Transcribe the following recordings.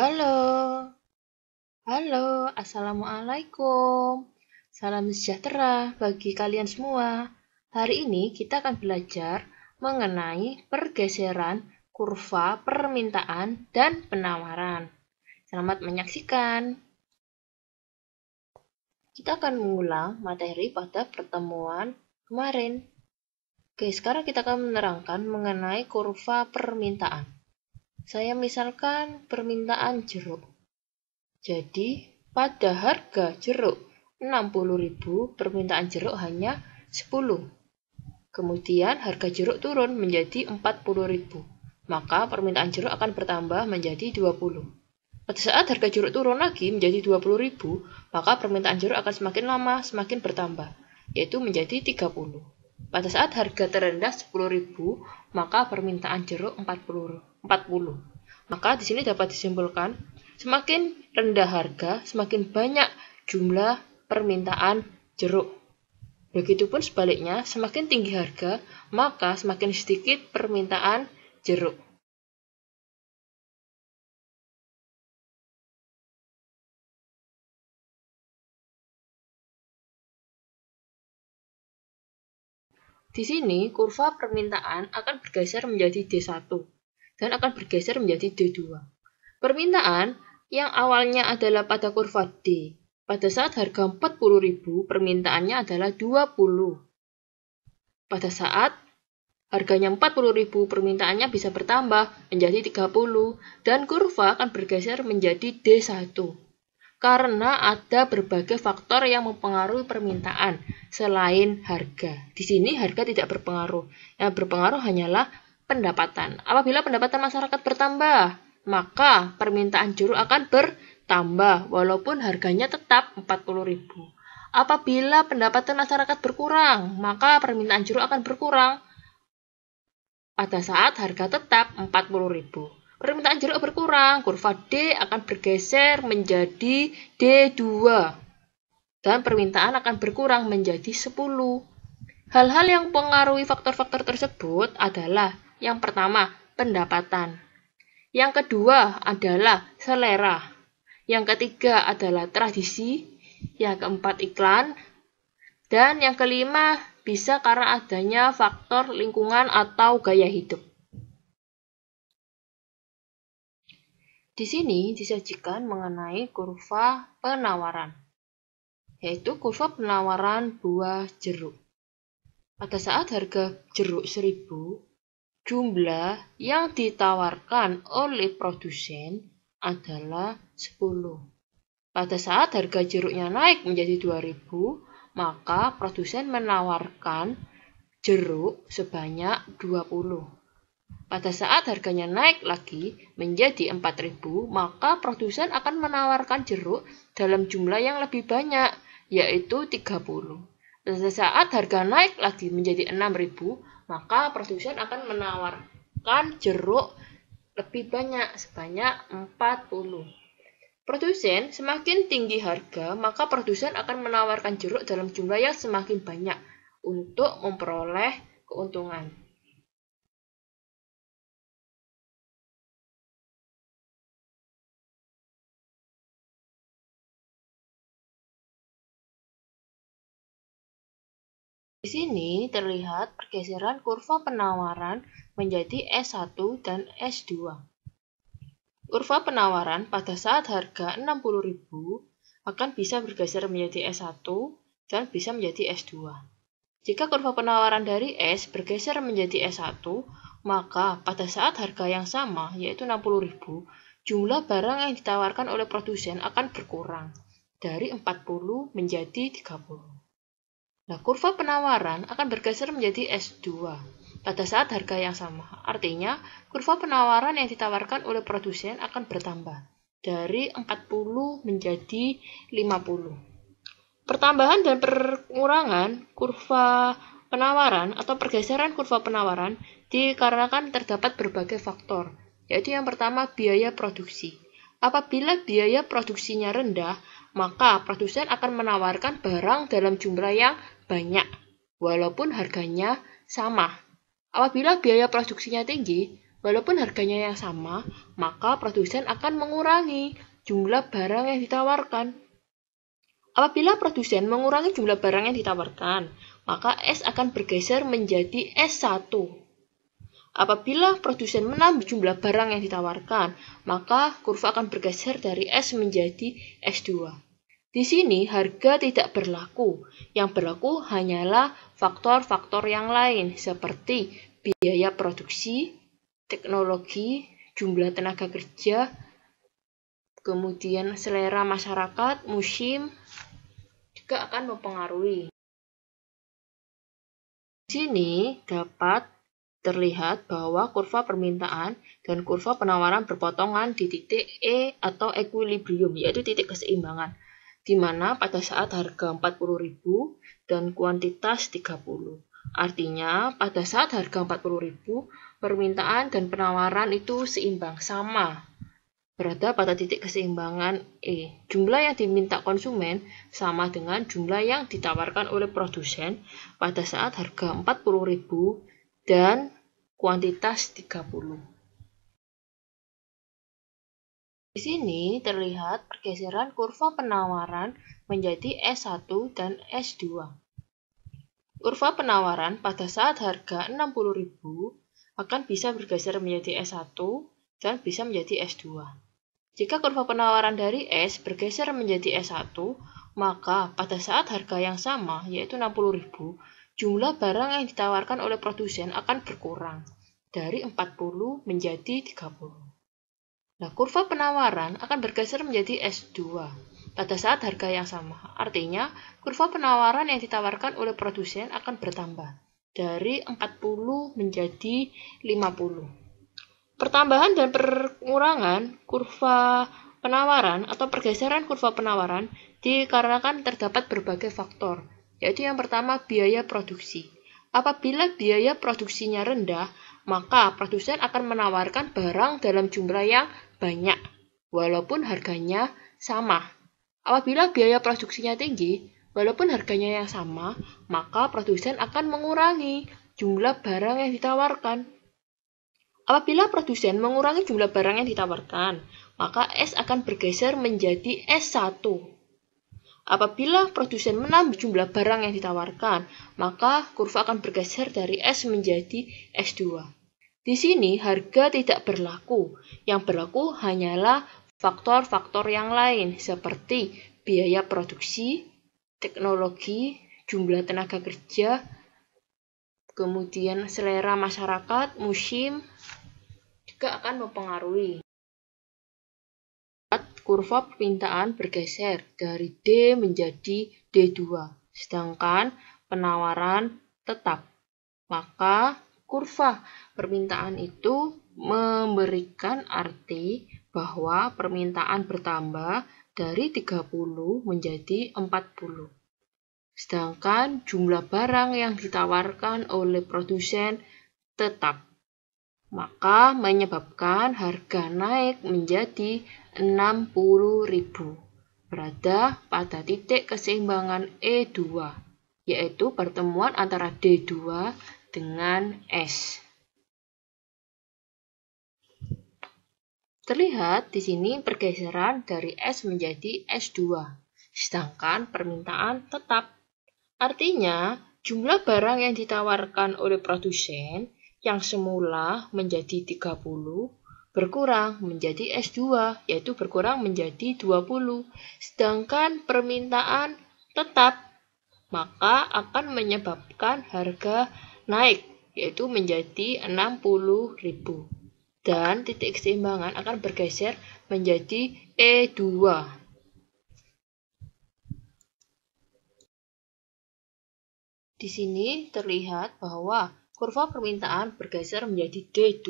Halo, halo, assalamualaikum. Salam sejahtera bagi kalian semua. Hari ini kita akan belajar mengenai pergeseran kurva permintaan dan penawaran. Selamat menyaksikan. Kita akan mengulang materi pada pertemuan kemarin. Oke, sekarang kita akan menerangkan mengenai kurva permintaan. Saya misalkan permintaan jeruk. Jadi, pada harga jeruk 60.000, permintaan jeruk hanya 10. Kemudian harga jeruk turun menjadi 40.000. Maka permintaan jeruk akan bertambah menjadi 20. Pada saat harga jeruk turun lagi menjadi 20.000, maka permintaan jeruk akan semakin lama semakin bertambah, yaitu menjadi 30. Pada saat harga terendah 10.000, maka permintaan jeruk 40. Maka di sini dapat disimpulkan, semakin rendah harga, semakin banyak jumlah permintaan jeruk. Begitupun sebaliknya, semakin tinggi harga, maka semakin sedikit permintaan jeruk. Di sini, kurva permintaan akan bergeser menjadi D1 dan akan bergeser menjadi D2. Permintaan yang awalnya adalah pada kurva D, pada saat harga 40.000, permintaannya adalah 20. Pada saat harganya 40.000, permintaannya bisa bertambah menjadi 30, dan kurva akan bergeser menjadi D1. Karena ada berbagai faktor yang mempengaruhi permintaan selain harga. Di sini harga tidak berpengaruh. Yang berpengaruh hanyalah pendapatan. Apabila pendapatan masyarakat bertambah, maka permintaan jeruk akan bertambah walaupun harganya tetap 40.000. Apabila pendapatan masyarakat berkurang, maka permintaan jeruk akan berkurang pada saat harga tetap 40.000. Permintaan jeruk berkurang, kurva D akan bergeser menjadi D2 dan permintaan akan berkurang menjadi 10. Hal-hal yang mempengaruhi faktor-faktor tersebut adalah yang pertama, pendapatan. Yang kedua adalah selera. Yang ketiga adalah tradisi. Yang keempat, iklan. Dan yang kelima, bisa karena adanya faktor lingkungan atau gaya hidup. Di sini disajikan mengenai kurva penawaran, yaitu kurva penawaran buah jeruk. Pada saat harga jeruk 1.000, jumlah yang ditawarkan oleh produsen adalah 10. Pada saat harga jeruknya naik menjadi 2.000, maka produsen menawarkan jeruk sebanyak 20. Pada saat harganya naik lagi menjadi 4.000, maka produsen akan menawarkan jeruk dalam jumlah yang lebih banyak, yaitu 30. Pada saat harga naik lagi menjadi 6.000, maka produsen akan menawarkan jeruk lebih banyak, sebanyak 40. Produsen semakin tinggi harga, maka produsen akan menawarkan jeruk dalam jumlah yang semakin banyak untuk memperoleh keuntungan. Di sini terlihat pergeseran kurva penawaran menjadi S1 dan S2. Kurva penawaran pada saat harga 60.000 akan bisa bergeser menjadi S1 dan bisa menjadi S2. Jika kurva penawaran dari S bergeser menjadi S1, maka pada saat harga yang sama, yaitu 60.000, jumlah barang yang ditawarkan oleh produsen akan berkurang dari 40 menjadi 30. Nah, kurva penawaran akan bergeser menjadi S2 pada saat harga yang sama. Artinya, kurva penawaran yang ditawarkan oleh produsen akan bertambah dari 40 menjadi 50. Pertambahan dan pengurangan kurva penawaran atau pergeseran kurva penawaran dikarenakan terdapat berbagai faktor, yaitu yang pertama biaya produksi. Apabila biaya produksinya rendah, maka produsen akan menawarkan barang dalam jumlah yang banyak, walaupun harganya sama. Apabila biaya produksinya tinggi, Walaupun harganya yang sama, maka produsen akan mengurangi jumlah barang yang ditawarkan. Apabila produsen mengurangi jumlah barang yang ditawarkan, maka S akan bergeser menjadi S1. Apabila produsen menambah jumlah barang yang ditawarkan, maka kurva akan bergeser dari S menjadi S2. Di sini harga tidak berlaku. Yang berlaku hanyalah faktor-faktor yang lain seperti biaya produksi, teknologi, jumlah tenaga kerja, kemudian selera masyarakat, musim juga akan mempengaruhi. Di sini dapat terlihat bahwa kurva permintaan dan kurva penawaran berpotongan di titik E atau equilibrium, yaitu titik keseimbangan, di mana pada saat harga 40.000 dan kuantitas 30. Artinya, pada saat harga 40.000, permintaan dan penawaran itu seimbang, sama, berada pada titik keseimbangan E. Jumlah yang diminta konsumen sama dengan jumlah yang ditawarkan oleh produsen pada saat harga 40.000 dan kuantitas 30. Di sini terlihat pergeseran kurva penawaran menjadi S1 dan S2. Kurva penawaran pada saat harga 60.000 akan bisa bergeser menjadi S1 dan bisa menjadi S2. Jika kurva penawaran dari S bergeser menjadi S1, maka pada saat harga yang sama, yaitu 60.000, jumlah barang yang ditawarkan oleh produsen akan berkurang dari 40 menjadi 30. Nah, kurva penawaran akan bergeser menjadi S2 pada saat harga yang sama. Artinya, kurva penawaran yang ditawarkan oleh produsen akan bertambah dari 40 menjadi 50. Pertambahan dan pengurangan kurva penawaran atau pergeseran kurva penawaran dikarenakan terdapat berbagai faktor, yaitu yang pertama biaya produksi. Apabila biaya produksinya rendah, maka produsen akan menawarkan barang dalam jumlah yang banyak, walaupun harganya sama. Apabila biaya produksinya tinggi, walaupun harganya yang sama, maka produsen akan mengurangi jumlah barang yang ditawarkan. Apabila produsen mengurangi jumlah barang yang ditawarkan, maka S akan bergeser menjadi S1. Apabila produsen menambah jumlah barang yang ditawarkan, maka kurva akan bergeser dari S menjadi S2. Di sini harga tidak berlaku. Yang berlaku hanyalah faktor-faktor yang lain seperti biaya produksi, teknologi, jumlah tenaga kerja, kemudian selera masyarakat, musim juga akan mempengaruhi. Kurva permintaan bergeser dari D menjadi D2, sedangkan penawaran tetap. Maka kurva permintaan itu memberikan arti bahwa permintaan bertambah dari 30 menjadi 40. Sedangkan jumlah barang yang ditawarkan oleh produsen tetap. Maka menyebabkan harga naik menjadi 60.000, berada pada titik keseimbangan E2, yaitu pertemuan antara D2 dengan S. Terlihat di sini pergeseran dari S menjadi S2, sedangkan permintaan tetap. Artinya, jumlah barang yang ditawarkan oleh produsen yang semula menjadi 30 berkurang menjadi S2, yaitu berkurang menjadi 20. Sedangkan permintaan tetap, maka akan menyebabkan harga naik, yaitu menjadi 60.000. Dan titik keseimbangan akan bergeser menjadi E2. Di sini terlihat bahwa kurva permintaan bergeser menjadi D2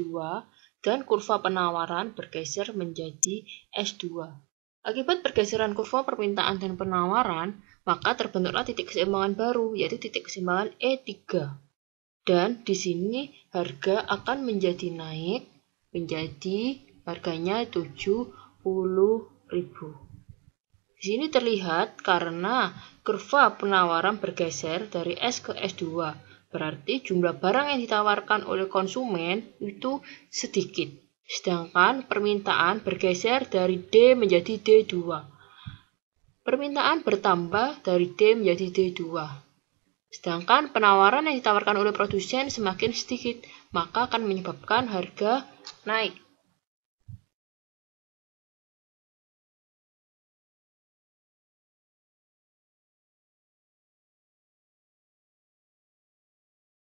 dan kurva penawaran bergeser menjadi S2. Akibat pergeseran kurva permintaan dan penawaran, maka terbentuklah titik keseimbangan baru, yaitu titik keseimbangan E3. Dan di sini harga akan menjadi naik menjadi harganya 70.000. Di sini terlihat karena kurva penawaran bergeser dari S ke S2, Berarti jumlah barang yang ditawarkan oleh konsumen itu sedikit. Sedangkan permintaan bergeser dari D menjadi D2. Permintaan bertambah dari D menjadi D2. Sedangkan penawaran yang ditawarkan oleh produsen semakin sedikit, maka akan menyebabkan harga naik.